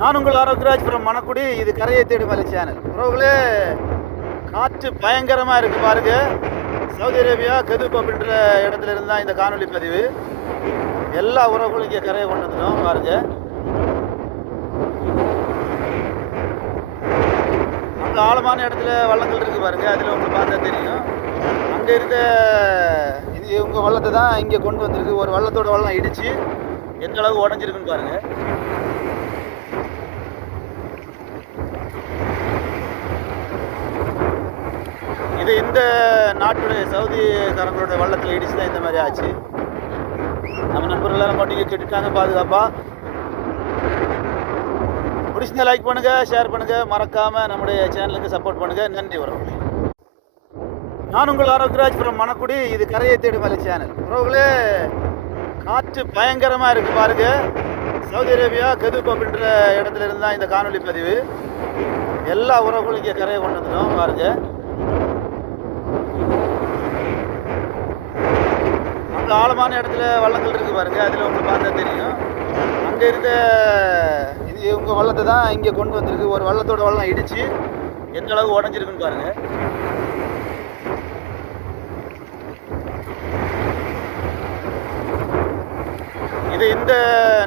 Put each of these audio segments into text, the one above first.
நான் உங்கள் ஆரோக்கியராஜ் from மணக்குடி. இது கரையை தேடி மலை சேனல். உறவுகளே, காற்று பயங்கரமாக இருக்கு பாருங்க. சவுதி அரேபியா கெதுப் அப்படின்ற இடத்துல இருந்தால் இந்த காணொலி பதிவு. எல்லா உறவுகளும் இங்கே கரையை கொண்டு வந்துடும் பாருங்க. அங்கே ஆழமான இடத்துல வள்ளங்கள் இருக்கு பாருங்க. அதில் உங்களுக்கு பார்த்தா தெரியும். அங்கே இருக்க இவங்க வள்ளத்தை தான் இங்கே கொண்டு வந்திருக்கு. ஒரு வள்ளத்தோட வள்ளம் இடிச்சு எந்த அளவுக்கு உடஞ்சிருக்குன்னு பாருங்க. இது இந்த நாட்டுடைய சவுதிக்காரங்களோட வள்ளத்தில் இடிச்சு தான் இந்த மாதிரி ஆச்சு. நம்ம நண்பர்கள் எல்லாரும் பண்டிகை கேட்டுட்டாங்க பாதுகாப்பா. பிடிச்சிருந்தா லைக் பண்ணுங்க, ஷேர் பண்ணுங்க, மறக்காம நம்முடைய சேனலுக்கு சப்போர்ட் பண்ணுங்க. நன்றி உறவுகளே. நான் உங்கள் ஆரோக்கியராஜ் from மணக்குடி. இது கரையை தேடி மலை சேனல். உறவுகளே, காற்று பயங்கரமா இருக்கு பாருங்க. சவுதி அரேபியா கெதுப் அப்படின்ற இடத்துல இருந்தால் இந்த காணொலி பதிவு. எல்லா உறவுகளும் இங்கே கரையை கொண்டு வந்துடும் பாருங்க. அங்கே ஆழமான இடத்துல வள்ளங்கள் இருக்கு பாருங்க. அதில் உங்களுக்கு பார்த்தா தெரியும். அங்கே இருக்க இவங்க வள்ளத்தை தான் இங்கே கொண்டு வந்திருக்கு. ஒரு வள்ளத்தோட வள்ளம் இடிச்சு எந்த அளவுக்கு உடஞ்சிருக்குன்னு பாருங்க. இது இந்த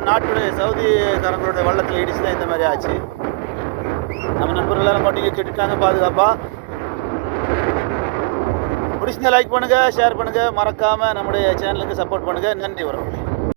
நாட்டுடைய சவுதிக்காரங்களோட வள்ளத்தில் இடிச்சு தான் இந்த மாதிரி ஆச்சு. நம்ம நண்பர்கள் எல்லாரும் பண்டிகை கேட்டுட்டாங்க பாதுகாப்பா. பிடிச்சிருந்தா லைக் பண்ணுங்க, ஷேர் பண்ணுங்க, மறக்காம நம்முடைய சேனலுக்கு சப்போர்ட் பண்ணுங்க. நன்றி உறவுகளே.